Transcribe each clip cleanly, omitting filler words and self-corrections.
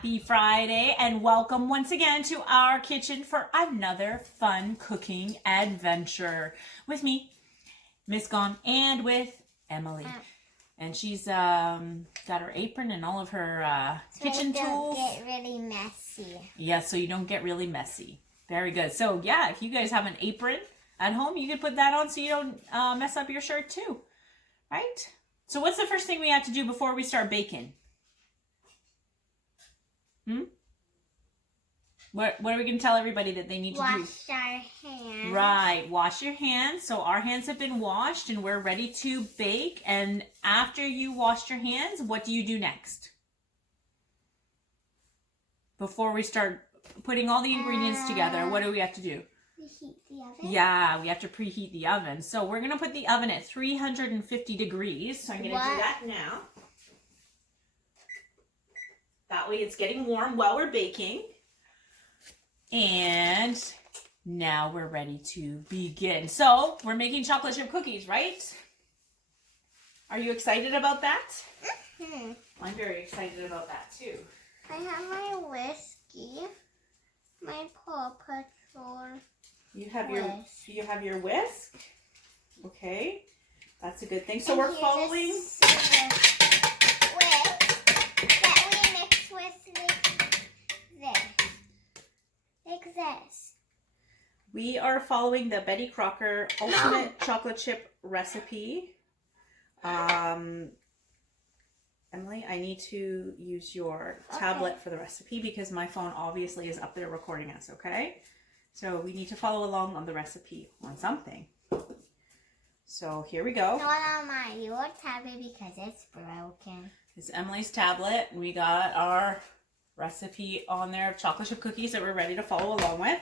Happy Friday and welcome once again to our kitchen for another fun cooking adventure with me, Miss Gone, and with Emily. And she's got her apron and all of her kitchen tools. So get really messy. Yeah, so you don't get really messy. Very good. So yeah, if you guys have an apron at home, you can put that on so you don't mess up your shirt too, right? So what's the first thing we have to do before we start baking? What are we going to tell everybody that they need to do? Wash our hands. Right, wash your hands. So our hands have been washed and we're ready to bake. And after you washed your hands, what do you do next? Before we start putting all the ingredients together, what do we have to do? Preheat the oven? Yeah, we have to preheat the oven. So we're going to put the oven at 350 degrees. So I'm going to do that now. That way it's getting warm while we're baking. And now we're ready to begin. So we're making chocolate chip cookies, right? Are you excited about that? Mm-hmm. I'm very excited about that too. I have my whiskey, my Paw Patrol. You have whisk. your whisk. Okay, that's a good thing. So And we're following. Whisk that we mix with this. Like this. We are following the Betty Crocker Ultimate Chocolate Chip Recipe. Emily, I need to use your tablet for the recipe because my phone obviously is up there recording us, okay? So we need to follow along on the recipe on something. So here we go. Not on your tablet because it's broken. It's Emily's tablet, and we got our recipe on there of chocolate chip cookies that we're ready to follow along with.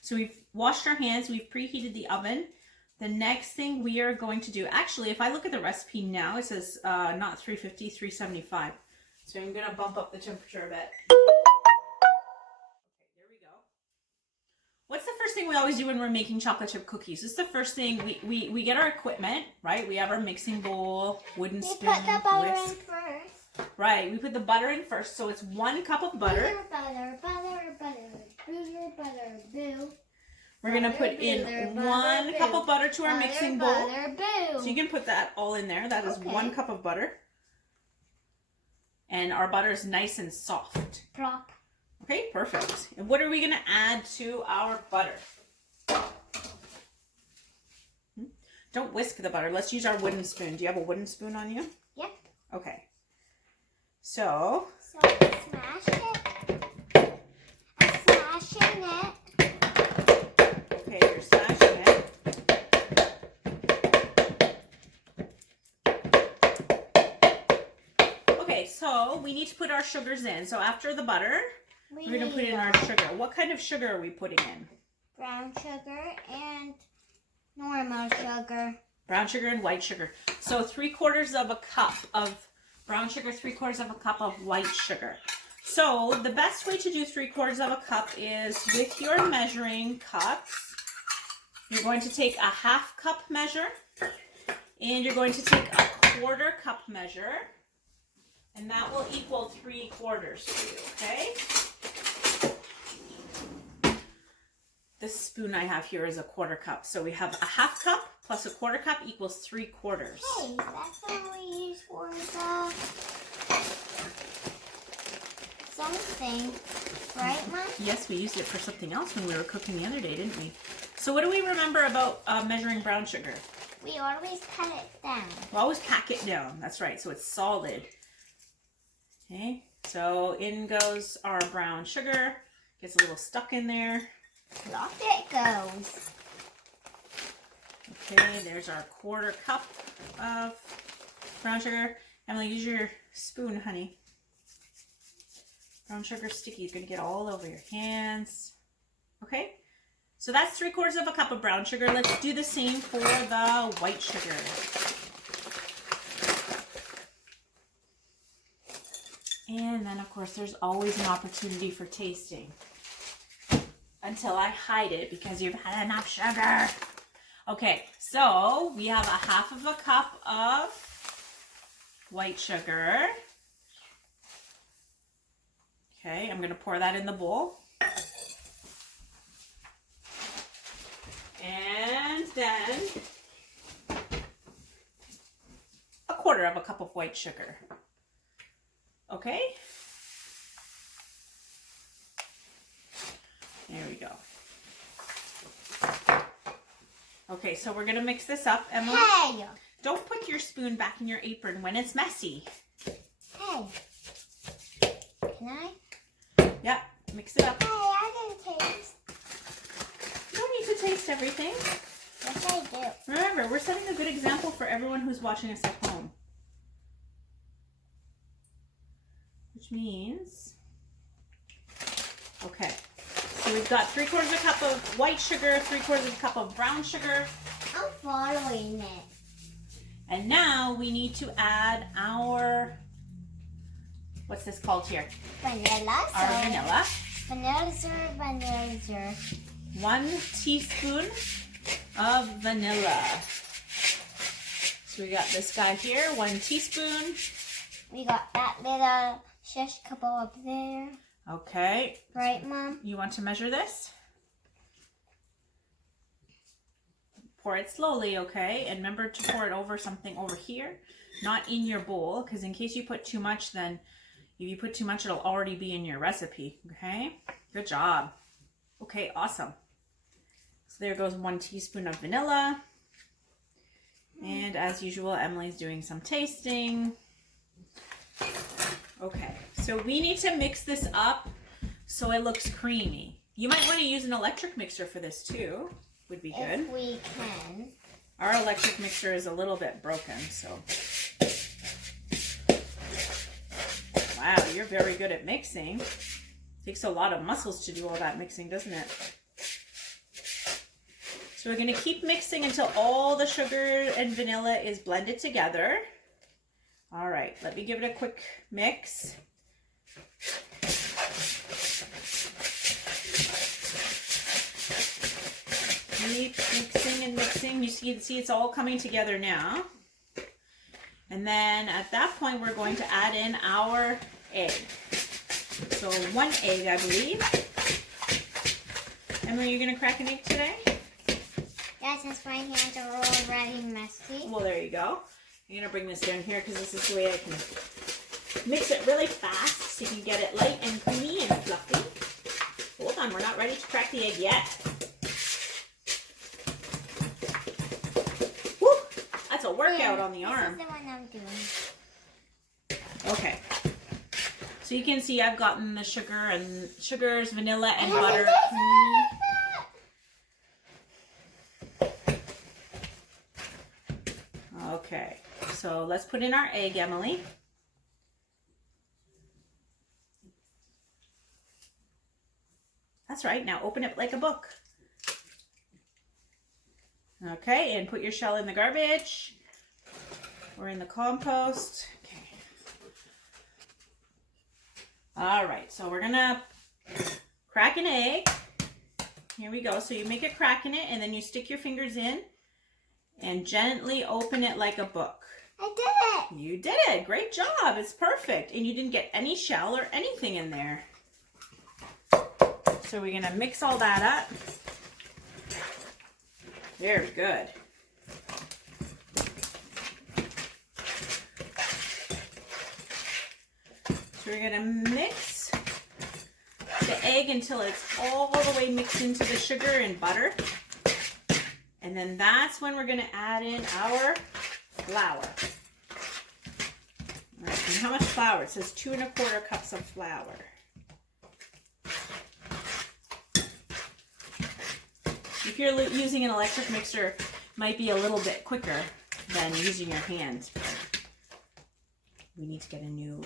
So we've washed our hands, we've preheated the oven. The next thing we are going to do, actually, if I look at the recipe now, it says not 350, 375. So I'm going to bump up the temperature a bit. Okay, there we go. What's the first thing we always do when we're making chocolate chip cookies? This is the first thing, we get our equipment, right? We have our mixing bowl, wooden spoon, put the butter whisk. in first. Right, we put the butter in first. So it's 1 cup of butter. Butter, butter, butter, butter, butter, boo. We're going to put in 1 cup of butter to our mixing bowl. Butter, boo. So you can put that all in there. That is 1 cup of butter. And our butter is nice and soft. Plop. Okay, perfect. And what are we going to add to our butter? Don't whisk the butter. Let's use our wooden spoon. Do you have a wooden spoon on you? Yep. Okay. So Smash it. I'm smashing it. okay, you're smashing it. Okay, so we need to put our sugars in. So after the butter, we're going to put in our sugar. What kind of sugar are we putting in? Brown sugar and normal sugar. Brown sugar and white sugar. So 3/4 of a cup of brown sugar, 3/4 of a cup of white sugar. So the best way to do 3/4 of a cup is with your measuring cups. You're going to take a 1/2 cup measure and you're going to take a 1/4 cup measure, and that will equal 3/4 for you, okay? This spoon I have here is a 1/4 cup. So we have a 1/2 cup plus a 1/4 cup equals 3/4. Hey, that's what we use for the something, right, Mom? Yes, we used it for something else when we were cooking the other day, didn't we? So what do we remember about measuring brown sugar? We always cut it down. We always pack it down. That's right. So it's solid. Okay. So in goes our brown sugar. Gets a little stuck in there. Off it goes. Okay. There's our 1/4 cup of brown sugar. Emily, use your spoon, honey. Brown sugar sticky is going to get all over your hands. Okay. So that's 3/4 of a cup of brown sugar. Let's do the same for the white sugar. And then, of course, there's always an opportunity for tasting. Until I hide it because you've had enough sugar. Okay, so we have a 1/2 cup of white sugar. Okay, I'm going to pour that in the bowl. And then a quarter of a cup of white sugar. Okay? There we go. Okay, so we're going to mix this up. Emily, Hey! don't put your spoon back in your apron when it's messy. Hey! Can I? Yep, mix it up. Hey, I didn't taste. You don't need to taste everything. Yes, I do. Remember, we're setting a good example for everyone who's watching us at home. Which means, okay, so we've got 3/4 a cup of white sugar, 3/4 a cup of brown sugar. I'm following it. And now we need to add our, what's this called here? Vanilla. Our vanilla. Vanilla syrup. 1 teaspoon of vanilla. So we got this guy here, 1 teaspoon. We got that little shush couple up there. Okay. Right, Mom? You want to measure this? Pour it slowly, okay? And remember to pour it over something over here, not in your bowl, because in case you put too much, then if you put too much, it'll already be in your recipe, okay? Good job. Okay, awesome. So there goes 1 teaspoon of vanilla. And as usual, Emily's doing some tasting. Okay, so we need to mix this up so it looks creamy. You might want to use an electric mixer for this too. Would be good. If we can. Our electric mixer is a little bit broken, so. Wow, you're very good at mixing. Takes a lot of muscles to do all that mixing, doesn't it? So we're going to keep mixing until all the sugar and vanilla is blended together. All right, let me give it a quick mix. Keep mixing and mixing. You see it's all coming together now. And then at that point, we're going to add in our egg. So 1 egg, I believe. Emily, are you going to crack an egg today? Yeah, since my hands are already messy. Well, there you go. I'm going to bring this down here because this is the way I can mix it really fast so you can get it light and creamy and fluffy. Hold on, we're not ready to crack the egg yet. Woo! That's a workout on the arm. This is the one I'm doing. Okay. So you can see I've gotten the sugars, vanilla, and butter. Okay, so let's put in our egg, Emily. That's right, now open it like a book. Okay, and put your shell in the garbage or in the compost. Okay. All right, so we're gonna crack an egg. Here we go. So you make a crack in it and then you stick your fingers in and gently open it like a book. I did it! You did it. Great job. It's perfect. And you didn't get any shell or anything in there. So we're going to mix all that up. Very good. So we're going to mix the egg until it's all the way mixed into the sugar and butter. And then that's when we're going to add in our flour. All right, and how much flour? It says 2 1/4 cups of flour. If you're using an electric mixer, it might be a little bit quicker than using your hands. We need to get a new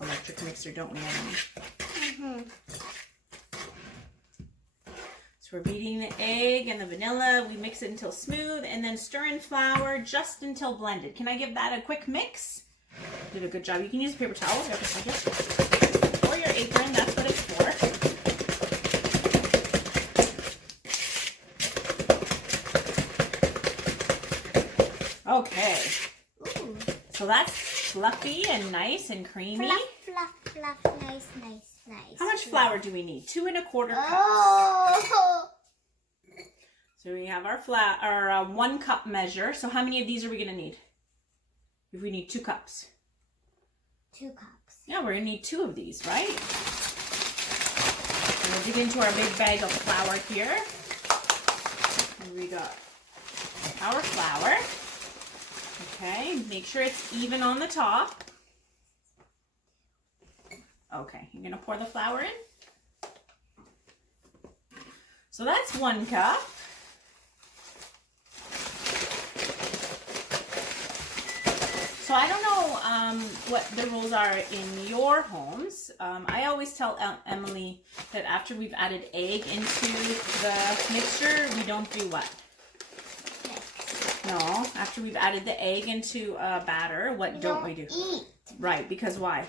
electric mixer, don't we, Emily? Mm-hmm. So we're beating the egg and the vanilla. We mix it until smooth and then stir in flour just until blended. Can I give that a quick mix? Did a good job. You can use a paper towel or your apron. That's what it's for. Okay. Ooh. So that's fluffy and nice and creamy. Fluff, fluff, fluff, nice, nice. Nice. How much flour do we need? 2 1/4 cups. Oh. So we have our flour, our 1 cup measure. So how many of these are we going to need? If we need 2 cups. 2 cups. Yeah, we're going to need 2 of these, right? And we'll dig into our big bag of flour here. And we got our flour. Okay, make sure it's even on the top. Okay, you're going to pour the flour in. So that's 1 cup. So I don't know what the rules are in your homes. I always tell Emily that after we've added egg into the mixture, we don't do what? No, after we've added the egg into a batter, what don't we do? Eat. Right, because why?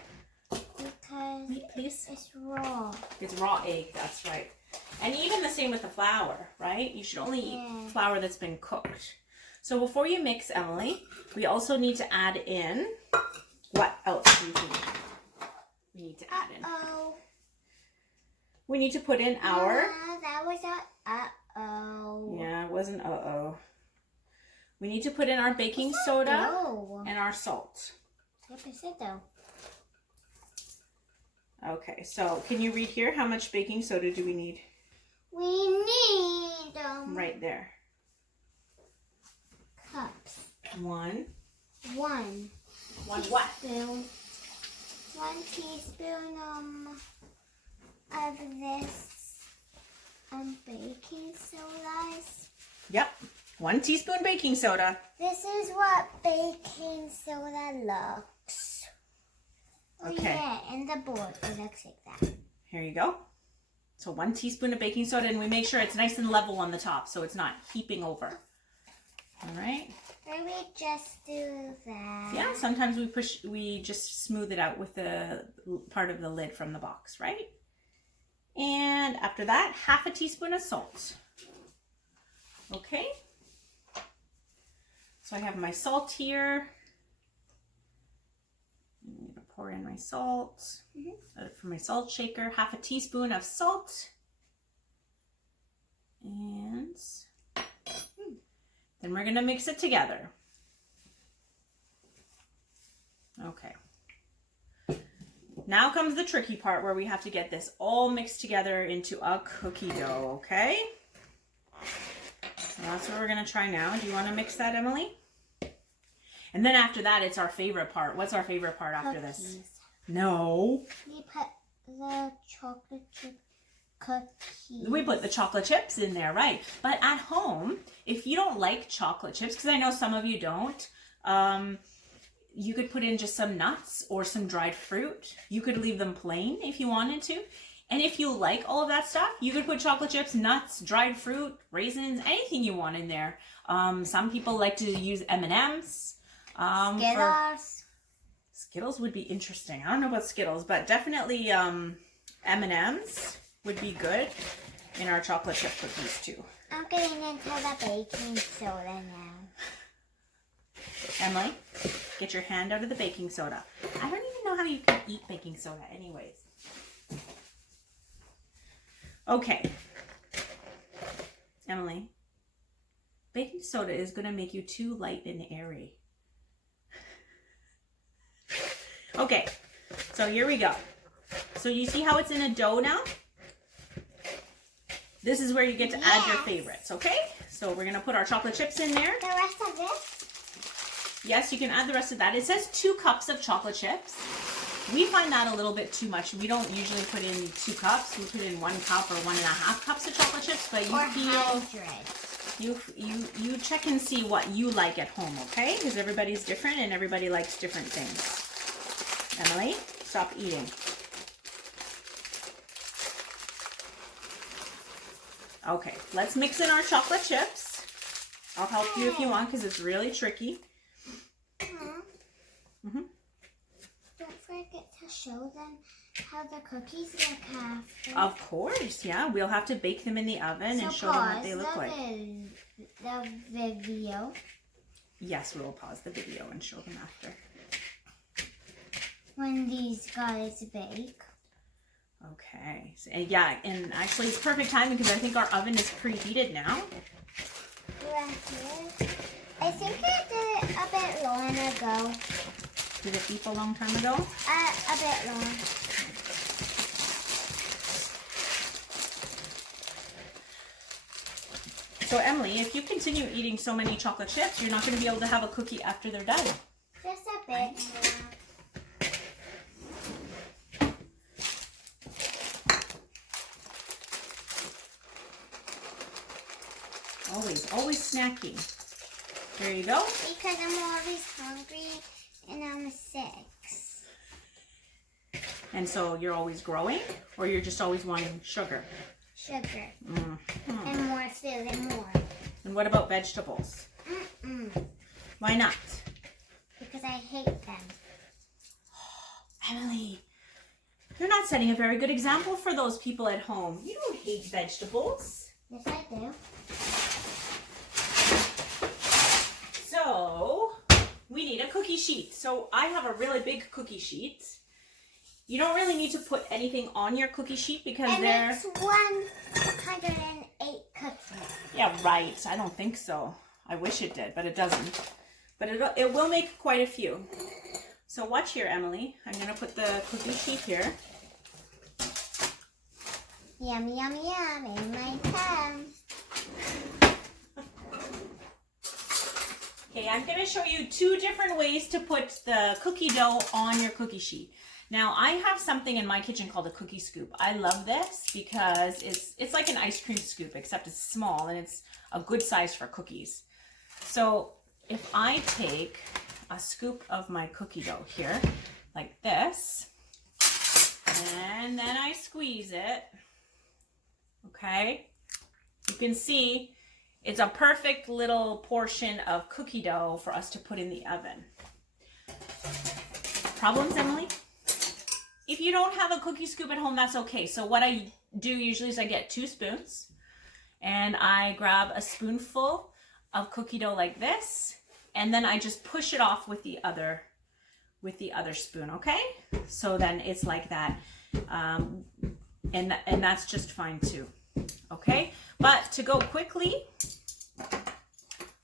Because Wait, please. it's raw. It's raw egg, that's right. And even the same with the flour, right? You should only eat flour that's been cooked. So before you mix, Emily, we also need to add in, what else do you think we need to add in? Uh-oh. We need to put in our... that was a uh-oh. Yeah, it wasn't uh-oh. We need to put in our baking soda and our salt. Yep, I said though. Okay, so can you read here? How much baking soda do we need? We need Right there. cups. 1. 1. 1 what? Teaspoon. 1 teaspoon of this baking soda. Yep. 1 teaspoon baking soda. This is what baking soda looks. Okay. Yeah, and the board it looks like that. Here you go. So 1 teaspoon of baking soda, and we make sure it's nice and level on the top so it's not heaping over. All right. Maybe just do that. Yeah, sometimes we just smooth it out with the part of the lid from the box, right? And after that, 1/2 teaspoon of salt. Okay. So I have my salt here. I'm going to pour in my salt. For my salt shaker, 1/2 teaspoon of salt. And then we're going to mix it together. Okay. Now comes the tricky part where we have to get this all mixed together into a cookie dough, okay? So that's what we're going to try now. Do you want to mix that, Emily? And then after that, it's our favorite part. What's our favorite part after this? No. We put the chocolate chip cookies. We put the chocolate chips in there, right? But at home, if you don't like chocolate chips, because I know some of you don't, you could put in just some nuts or some dried fruit. You could leave them plain if you wanted to. And if you like all of that stuff, you could put chocolate chips, nuts, dried fruit, raisins, anything you want in there. Some people like to use M&Ms. Skittles. Skittles would be interesting. I don't know about Skittles, but definitely M&Ms would be good in our chocolate chip cookies too. I'm getting into the baking soda now. Emily, get your hand out of the baking soda. I don't even know how you can eat baking soda anyways. Okay. Emily, baking soda is going to make you too light and airy. Okay, so here we go. So you see how it's in a dough now? This is where you get to add your favorites, okay? So we're going to put our chocolate chips in there. The rest of this? Yes, you can add the rest of that. It says 2 cups of chocolate chips. We find that a little bit too much. We don't usually put in 2 cups. We put in 1 cup or 1.5 cups of chocolate chips, but you you check and see what you like at home, okay? Because everybody's different and everybody likes different things. Emily, stop eating. Okay, let's mix in our chocolate chips. I'll help you if you want because it's really tricky. Don't forget to show them how the cookies look after. Of course, yeah. We'll have to bake them in the oven and show them what they look like. The video. Yes, we will pause the video and show them after. When these guys bake. Okay. So, yeah, and actually it's perfect timing because I think our oven is preheated now. Right here. I think I did it a bit long ago. Did it beep a long time ago? A bit long. So Emily, if you continue eating so many chocolate chips, you're not going to be able to have a cookie after they're done. Just a bit more. Always snacking. There you go. Because I'm always hungry and I'm 6. And so you're always growing, or you're just always wanting sugar? Sugar. Mm-hmm. And more food and more. And what about vegetables? Why not? Because I hate them. Emily, you're not setting a very good example for those people at home. You don't hate vegetables. Yes, I do. So, we need a cookie sheet. So, I have a really big cookie sheet. You don't really need to put anything on your cookie sheet because they're... It's 108 cookies. Yeah, right. I don't think so. I wish it did, but it doesn't. But it will make quite a few. So watch here, Emily. I'm going to put the cookie sheet here. Yum, yum, yum in my tongue. Okay, I'm going to show you 2 different ways to put the cookie dough on your cookie sheet. Now, I have something in my kitchen called a cookie scoop. I love this because it's like an ice cream scoop, except it's small and it's a good size for cookies. So if I take a scoop of my cookie dough here, like this, and then I squeeze it, okay, you can see it's a perfect little portion of cookie dough for us to put in the oven. Problems, Emily? If you don't have a cookie scoop at home, that's okay. So what I do usually is I get 2 spoons and I grab a spoonful of cookie dough like this, and then I just push it off with the other spoon, okay? So then it's like that, and that's just fine too, okay? But to go quickly,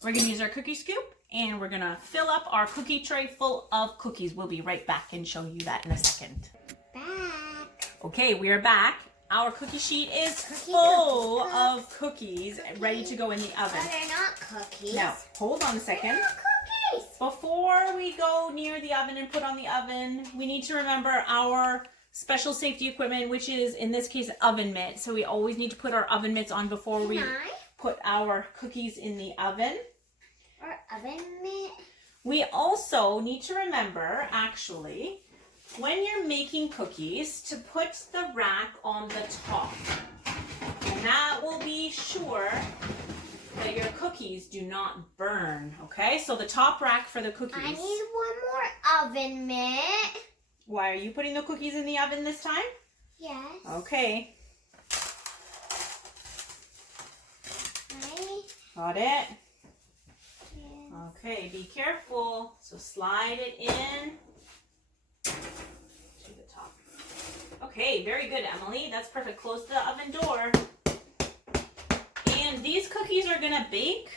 we're gonna use our cookie scoop and we're gonna fill up our cookie tray full of cookies. We'll be right back and show you that in a second. Back. Okay, we are back. Our cookie sheet is full of cookies ready to go in the oven. But they're not cookies. Now, hold on a second. They're not cookies. Before we go near the oven and put on the oven, we need to remember our special safety equipment, which is, in this case, oven mitt. So we always need to put our oven mitts on before we put our cookies in the oven. Our oven mitt. We also need to remember, actually, when you're making cookies, to put the rack on the top. And that will be sure that your cookies do not burn, okay? So the top rack for the cookies. I need one more oven mitt. Why, are you putting the cookies in the oven this time? Yes. Okay. Got it? Yes. Okay, be careful. So slide it in to the top. Okay, very good, Emily. That's perfect. Close the oven door. And these cookies are gonna bake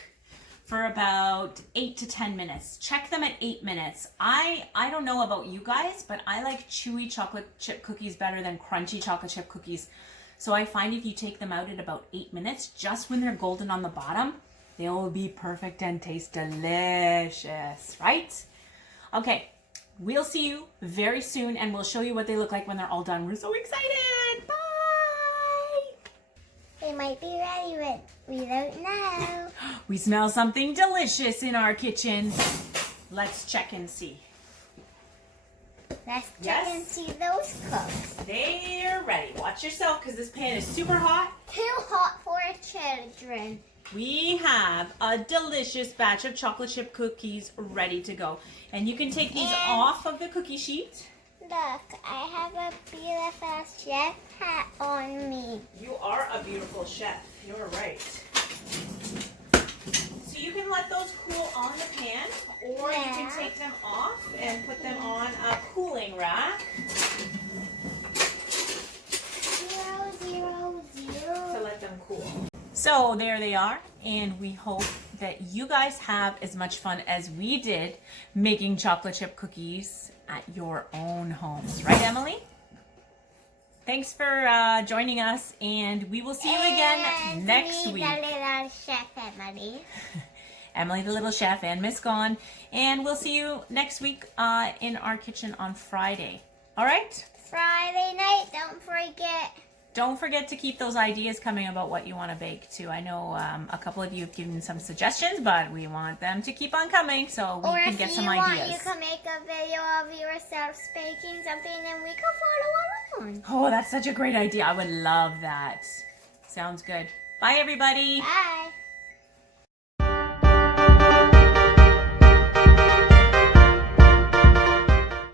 for about 8 to 10 minutes. Check them at 8 minutes. I don't know about you guys, but I like chewy chocolate chip cookies better than crunchy chocolate chip cookies. So I find if you take them out at about 8 minutes, just when they're golden on the bottom, they will be perfect and taste delicious, right? Okay, we'll see you very soon and we'll show you what they look like when they're all done. We're so excited. Bye. They might be ready, but we don't know. We smell something delicious in our kitchen. Let's check and see. Let's check and see those cooks. They're ready. Watch yourself because this pan is super hot. Too hot for children. We have a delicious batch of chocolate chip cookies ready to go. And you can take these off of the cookie sheet. Look, I have a beautiful chef hat on me. You are a beautiful chef. You're right. So you can let those cool on the pan, or you can take them off and put them on a cooling rack. So there they are, and we hope that you guys have as much fun as we did making chocolate chip cookies at your own homes. Right, Emily? Thanks for joining us, and we will see you again next week. The little chef Emily. Emily the little chef and Miss Gone, and we'll see you next week in our kitchen on Friday. All right? Friday night, don't forget. Don't forget to keep those ideas coming about what you want to bake too. I know a couple of you have given some suggestions, but we want them to keep on coming so we can get some ideas. Or if you want, you can make a video of yourself baking something and we can follow along. Oh, that's such a great idea. I would love that. Sounds good. Bye, everybody. Bye.